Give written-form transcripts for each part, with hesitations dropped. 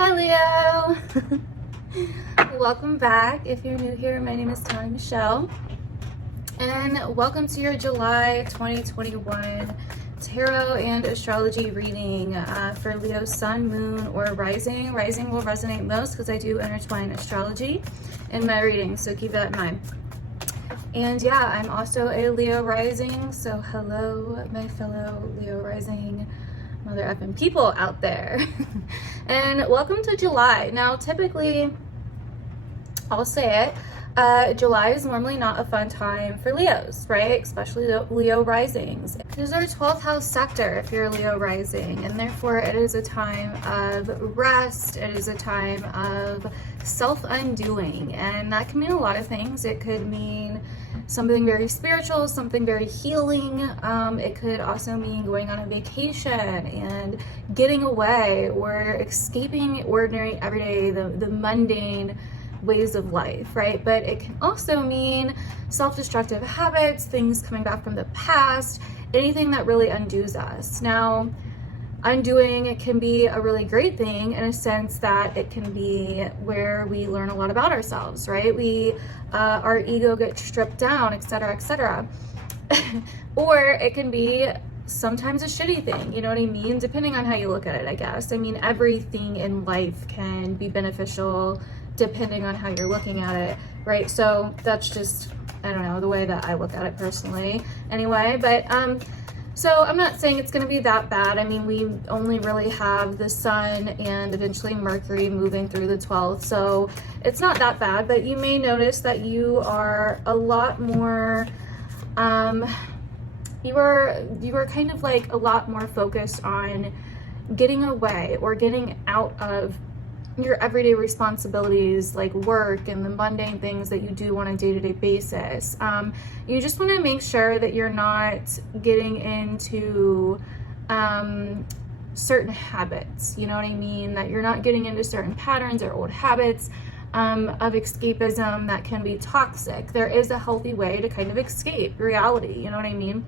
Hi Leo! Welcome back. If you're new here, my name is Tony Michelle, and welcome to your July 2021 tarot and astrology reading for Leo sun, moon, or rising. Rising will resonate most because I do intertwine astrology in my readings, so keep that in mind. And yeah, I'm also a Leo rising, so hello my fellow Leo rising mother effing people out there. And welcome to July. Now typically, I'll say it, July is normally not a fun time for Leos, right? Especially the Leo risings. It is our 12th house sector if you're a Leo rising, and therefore it is a time of rest. It is a time of self-undoing, and that can mean a lot of things. It could mean something very spiritual, something very healing. It could also mean going on a vacation and getting away or escaping ordinary, everyday, the mundane ways of life, right? But it can also mean self-destructive habits, things coming back from the past, anything that really undoes us. Now, undoing, it can be a really great thing in a sense that it can be where we learn a lot about ourselves, right? Our ego gets stripped down, etc., etc. Or it can be sometimes a shitty thing, you know what I mean? Depending on how you look at it, I guess. I mean, everything in life can be beneficial depending on how you're looking at it, right? So that's just, I don't know, the way that I look at it personally anyway. But so I'm not saying it's going to be that bad. I mean, we only really have the sun and eventually Mercury moving through the 12th, so it's not that bad. But you may notice that you are a lot more you are kind of like a lot more focused on getting away or getting out of your everyday responsibilities like work and the mundane things that you do on a day-to-day basis. You just want to make sure that you're not getting into certain habits, you know what I mean? That you're not getting into certain patterns or old habits of escapism that can be toxic. There is a healthy way to kind of escape reality, you know what I mean?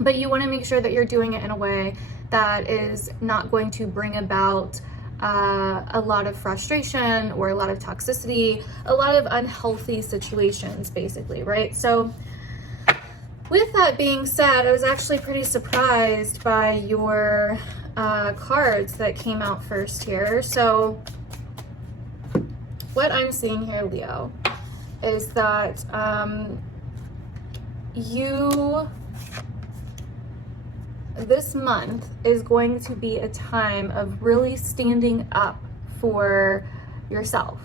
But you want to make sure that you're doing it in a way that is not going to bring about a lot of frustration or a lot of toxicity, a lot of unhealthy situations, basically, right? So with that being said, I was actually pretty surprised by your cards that came out first here. So what I'm seeing here, Leo, is that this month is going to be a time of really standing up for yourself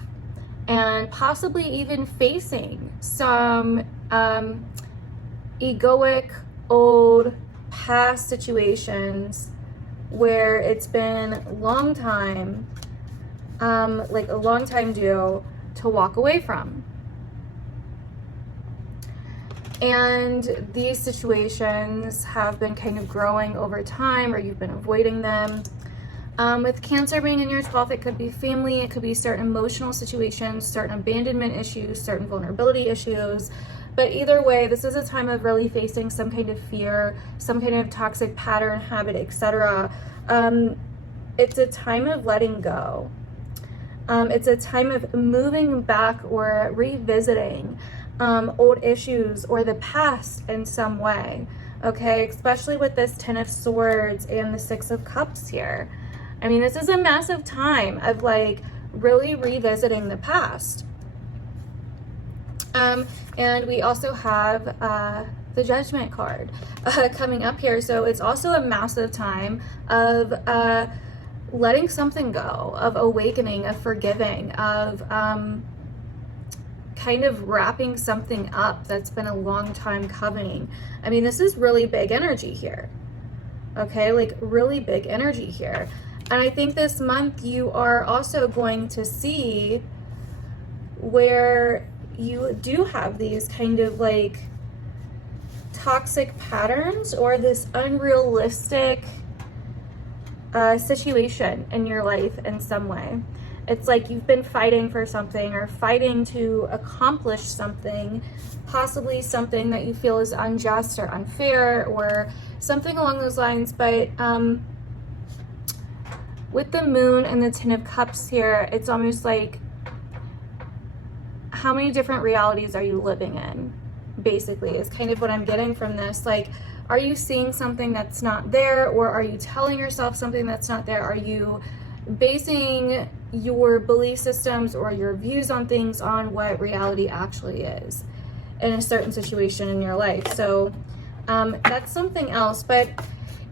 and possibly even facing some egoic old past situations where it's been a long time, like a long time due to walk away from. And these situations have been kind of growing over time, or you've been avoiding them. With Cancer being in your 12th, it could be family, it could be certain emotional situations, certain abandonment issues, certain vulnerability issues. But either way, this is a time of really facing some kind of fear, some kind of toxic pattern, habit, etc. It's a time of letting go. It's a time of moving back or revisiting old issues or the past in some way, okay? Especially with this 10 of Swords and the 6 of Cups here. I mean, this is a massive time of like really revisiting the past. And we also have the Judgment card coming up here. So it's also a massive time of letting something go, of awakening, of forgiving, of kind of wrapping something up that's been a long time coming. I mean, this is really big energy here, okay? Like really big energy here. And I think this month you are also going to see where you do have these kind of like toxic patterns or this unrealistic situation in your life in some way. It's like you've been fighting for something or fighting to accomplish something, possibly something that you feel is unjust or unfair or something along those lines. But with the moon and the Ten of Cups here, it's almost like, how many different realities are you living in, basically, is kind of what I'm getting from this. Like, are you seeing something that's not there, or are you telling yourself something that's not there? Are you basing your belief systems or your views on things on what reality actually is in a certain situation in your life? So that's something else. But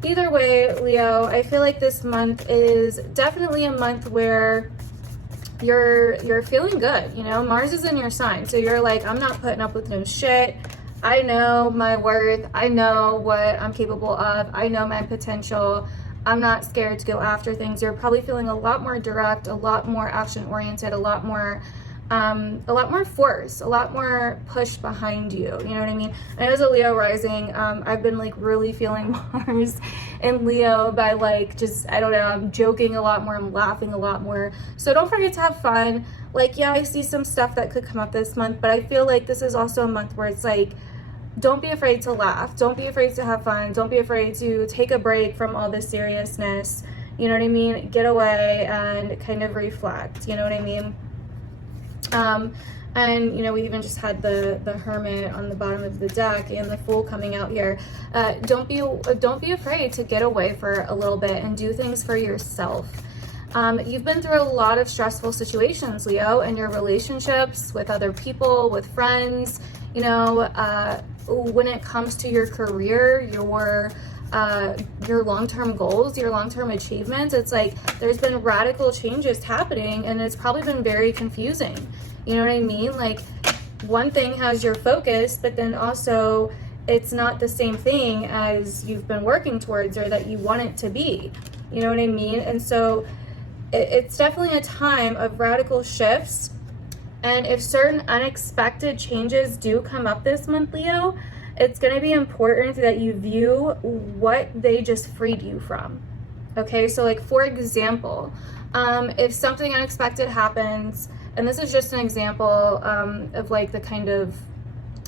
either way, Leo, I feel like this month is definitely a month where you're feeling good. You know, Mars is in your sign, so you're like, I'm not putting up with no shit. I know my worth. I know what I'm capable of. I know my potential. I'm not scared to go after things. You're probably feeling a lot more direct, a lot more action oriented, a lot more force, a lot more push behind you. You know what I mean? And as a Leo rising, I've been like really feeling Mars and Leo by like, just, I don't know, I'm joking a lot more, I'm laughing a lot more. So don't forget to have fun. Like, yeah, I see some stuff that could come up this month, but I feel like this is also a month where it's like, don't be afraid to laugh. Don't be afraid to have fun. Don't be afraid to take a break from all this seriousness. You know what I mean? Get away and kind of reflect. You know what I mean? And you know, we even just had the Hermit on the bottom of the deck and the Fool coming out here. Don't be afraid to get away for a little bit and do things for yourself. You've been through a lot of stressful situations, Leo, in your relationships with other people, with friends. You know, when it comes to your career, your long-term goals, your long-term achievements, it's like there's been radical changes happening, and it's probably been very confusing. You know what I mean? Like, one thing has your focus, but then also it's not the same thing as you've been working towards or that you want it to be. You know what I mean? And so it's definitely a time of radical shifts. And if certain unexpected changes do come up this month, Leo, it's going to be important that you view what they just freed you from. Okay, so like, for example, if something unexpected happens, and this is just an example of like the kind of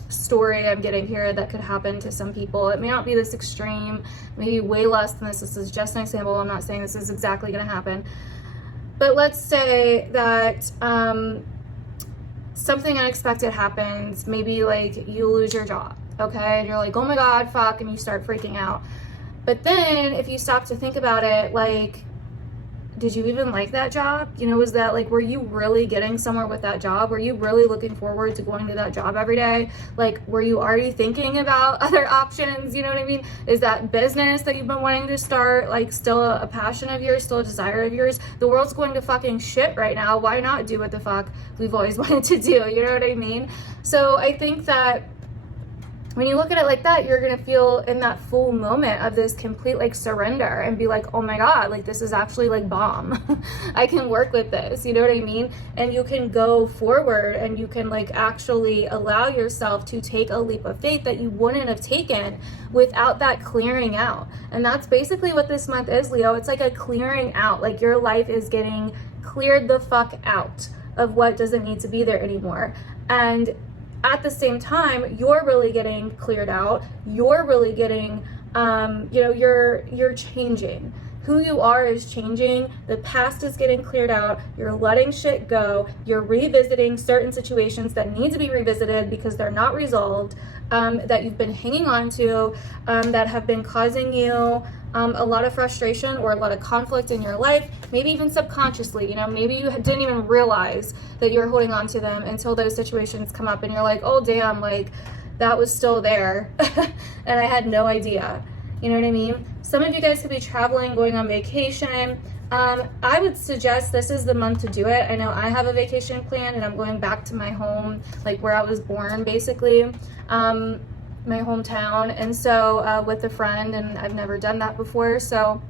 story I'm getting here that could happen to some people. It may not be this extreme, maybe way less than this. This is just an example. I'm not saying this is exactly going to happen. But let's say that something unexpected happens. Maybe like you lose your job, okay? And you're like, oh my God, fuck, and you start freaking out. But then if you stop to think about it, like, did you even like that job? You know, was that like, were you really getting somewhere with that job? Were you really looking forward to going to that job every day? Like, were you already thinking about other options? You know what I mean? Is that business that you've been wanting to start like still a passion of yours, still a desire of yours? The world's going to fucking shit right now. Why not do what the fuck we've always wanted to do? You know what I mean? So I think that when you look at it like that, you're going to feel in that full moment of this complete like surrender and be like, oh my God, like this is actually like bomb. I can work with this. You know what I mean? And you can go forward and you can like actually allow yourself to take a leap of faith that you wouldn't have taken without that clearing out. And that's basically what this month is, Leo. It's like a clearing out. Like, your life is getting cleared the fuck out of what doesn't need to be there anymore. And at the same time, you're really getting cleared out. You're really getting, you know, you're changing. Who you are is changing. The past is getting cleared out. You're letting shit go. You're revisiting certain situations that need to be revisited because they're not resolved, that you've been hanging on to, that have been causing you a lot of frustration or a lot of conflict in your life, maybe even subconsciously. You know, maybe you didn't even realize that you were holding on to them until those situations come up and you're like, oh damn, like that was still there and I had no idea. You know what I mean? Some of you guys could be traveling, going on vacation. I would suggest this is the month to do it. I know I have a vacation planned and I'm going back to my home, like where I was born, basically, my hometown. And so with a friend, and I've never done that before. So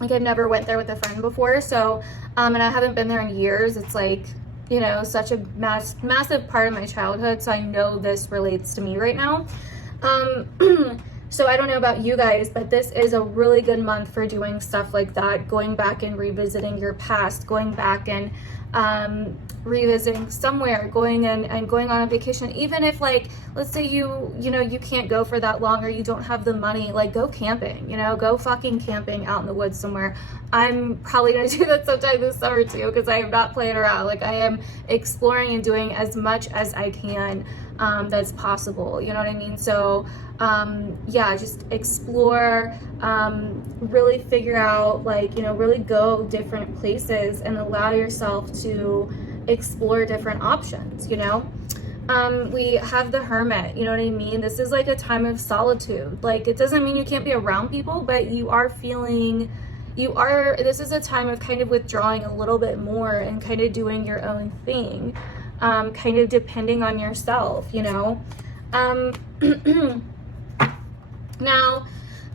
like, I've never went there with a friend before. So, and I haven't been there in years. It's like, you know, such a massive part of my childhood. So I know this relates to me right now. So I don't know about you guys, but this is a really good month for doing stuff like that, going back and revisiting your past, going back and revisiting somewhere, going and going on a vacation, even if, like, let's say you know, you can't go for that long, or you don't have the money, like, go camping, you know, go fucking camping out in the woods somewhere. I'm probably gonna do that sometime this summer too, because I am not playing around. Like, I am exploring and doing as much as I can that's possible, you know what I mean? So yeah, just explore, really figure out, like, you know, really go different places and allow yourself to explore different options, you know? We have the Hermit, you know what I mean? This is like a time of solitude. Like, it doesn't mean you can't be around people, but you are feeling, this is a time of kind of withdrawing a little bit more and kind of doing your own thing, kind of depending on yourself, you know? Now,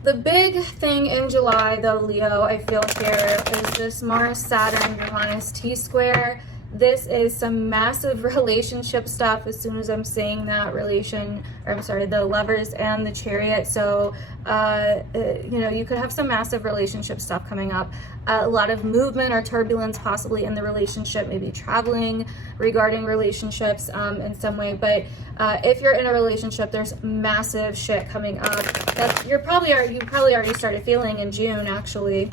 the big thing in July, though, Leo, I feel here, is this Mars-Saturn Uranus T-square. This is some massive relationship stuff as soon as I'm saying that, the Lovers and the Chariot. So, you know, you could have some massive relationship stuff coming up. A lot of movement or turbulence possibly in the relationship, maybe traveling regarding relationships in some way. But if you're in a relationship, there's massive shit coming up that you probably already started feeling in June, actually.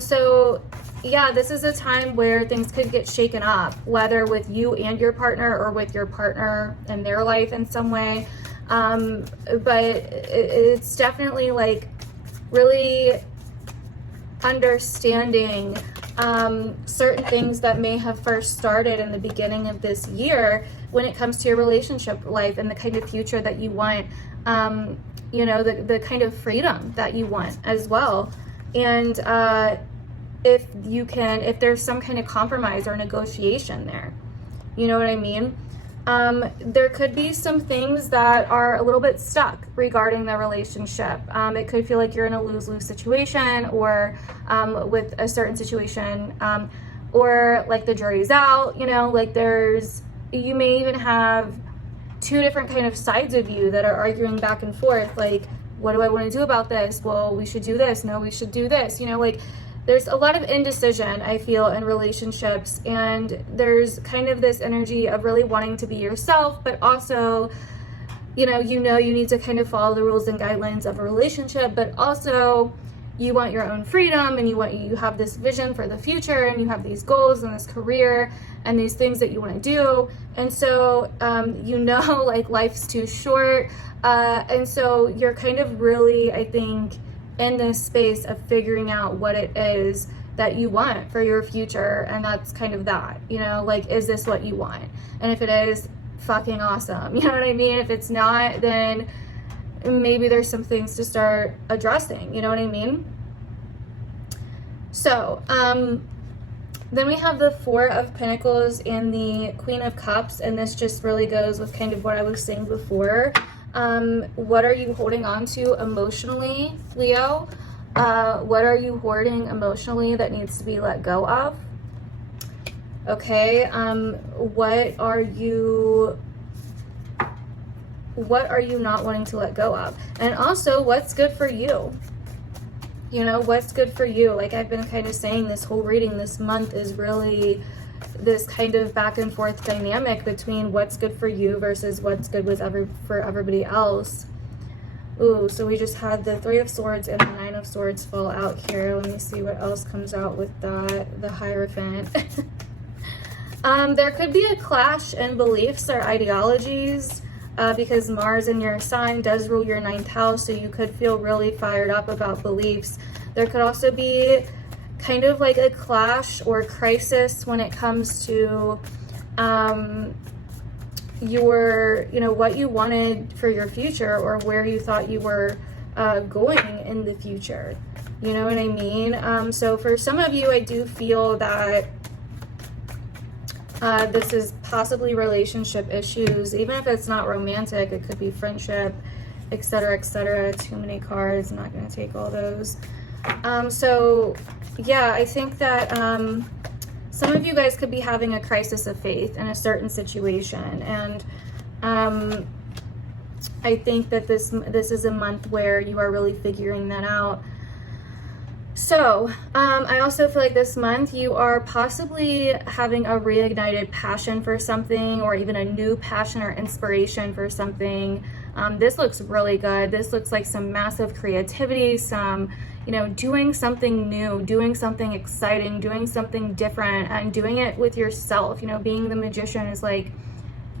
So yeah, this is a time where things could get shaken up, whether with you and your partner or with your partner and their life in some way. But it's definitely like really understanding certain things that may have first started in the beginning of this year when it comes to your relationship life and the kind of future that you want, you know, the kind of freedom that you want as well. And if there's some kind of compromise or negotiation there, you know what I mean? There could be some things that are a little bit stuck regarding the relationship. It could feel like you're in a lose-lose situation, or with a certain situation, or like the jury's out, you know, like you may even have two different kind of sides of you that are arguing back and forth. Like, what do I want to do about this? Well, we should do this. No, we should do this. You know, like, there's a lot of indecision, I feel, in relationships, and there's kind of this energy of really wanting to be yourself, but also, you need to kind of follow the rules and guidelines of a relationship, but also you want your own freedom, and you have this vision for the future, and you have these goals and this career and these things that you want to do. And so, like, life's too short. And so you're kind of really, I think, in this space of figuring out what it is that you want for your future. And that's kind of that, you know, like, is this what you want? And if it is, fucking awesome. You know what I mean? If it's not, then maybe there's some things to start addressing, you know what I mean? So, then we have the Four of Pentacles and the Queen of Cups, and this just really goes with kind of what I was saying before. What are you holding on to emotionally, Leo? What are you hoarding emotionally that needs to be let go of? Okay, what are you not wanting to let go of? And also, what's good for you? You know, what's good for you? Like, I've been kind of saying, this whole reading this month is really this kind of back and forth dynamic between what's good for you versus what's good for everybody else. Ooh, so we just had the Three of Swords and the Nine of Swords fall out here. Let me see what else comes out with that. The Hierophant. There could be a clash in beliefs or ideologies, because Mars in your sign does rule your 9th house, so you could feel really fired up about beliefs. There could also be kind of like a clash or crisis when it comes to what you wanted for your future, or where you thought you were going in the future. You know what I mean? So for some of you, I do feel that this is possibly relationship issues, even if it's not romantic. It could be friendship, etc., etc. Too many cards. I'm not going to take all those. So yeah, I think that some of you guys could be having a crisis of faith in a certain situation, and I think that this is a month where you are really figuring that out. So, I also feel like this month you are possibly having a reignited passion for something, or even a new passion or inspiration for something. This looks really good. This looks like some massive creativity, some, doing something new, doing something exciting, doing something different, and doing it with yourself. Being the magician is like,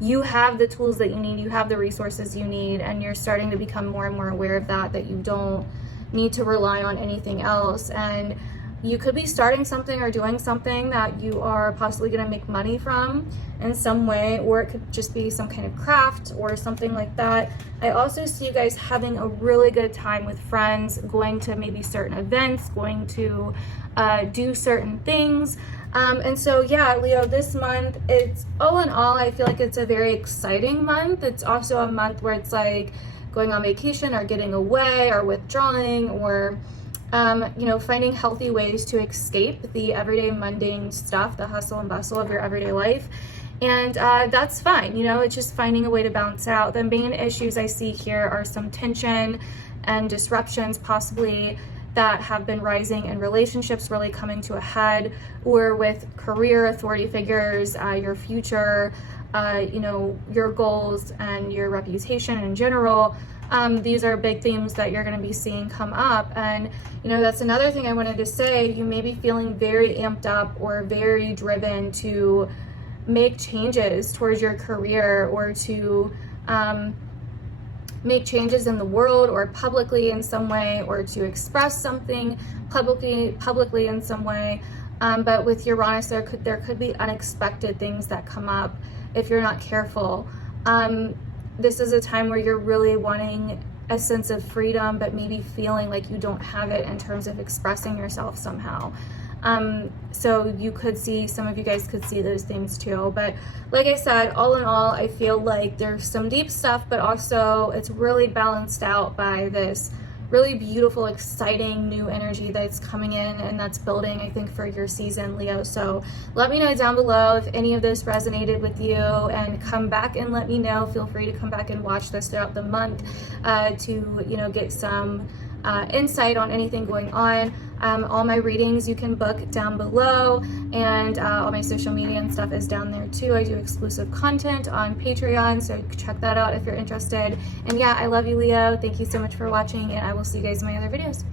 you have the tools that you need, you have the resources you need, and you're starting to become more and more aware of that you don't need to rely on anything else. And you could be starting something or doing something that you are possibly going to make money from in some way, or it could just be some kind of craft or something like that. I also see you guys having a really good time with friends, going to maybe certain events, going to do certain things. And so, yeah, Leo, this month, it's all in all, I feel like it's a very exciting month. It's also a month where it's like going on vacation or getting away or withdrawing, or finding healthy ways to escape the everyday mundane stuff, the hustle and bustle of your everyday life. And that's fine. It's just finding a way to balance out. The main issues I see here are some tension and disruptions possibly that have been rising in relationships, really coming to a head, or with career authority figures, your future, your goals and your reputation in general. These are big themes that you're going to be seeing come up. And, that's another thing I wanted to say. You may be feeling very amped up or very driven to make changes towards your career, or to make changes in the world or publicly in some way, or to express something publicly in some way. But with Uranus, there could be unexpected things that come up if you're not careful. This is a time where you're really wanting a sense of freedom, but maybe feeling like you don't have it in terms of expressing yourself somehow. So you could see, some of you guys could see those things too. But like I said, all in all, I feel like there's some deep stuff, but also it's really balanced out by this really beautiful, exciting new energy that's coming in and that's building, I think, for your season, Leo. So let me know down below if any of this resonated with you, and come back and let me know. Feel free to come back and watch this throughout the month to get some insight on anything going on. All my readings you can book down below, and all my social media and stuff is down there too. I do exclusive content on Patreon, so check that out if you're interested. And yeah, I love you, Leo. Thank you so much for watching, and I will see you guys in my other videos.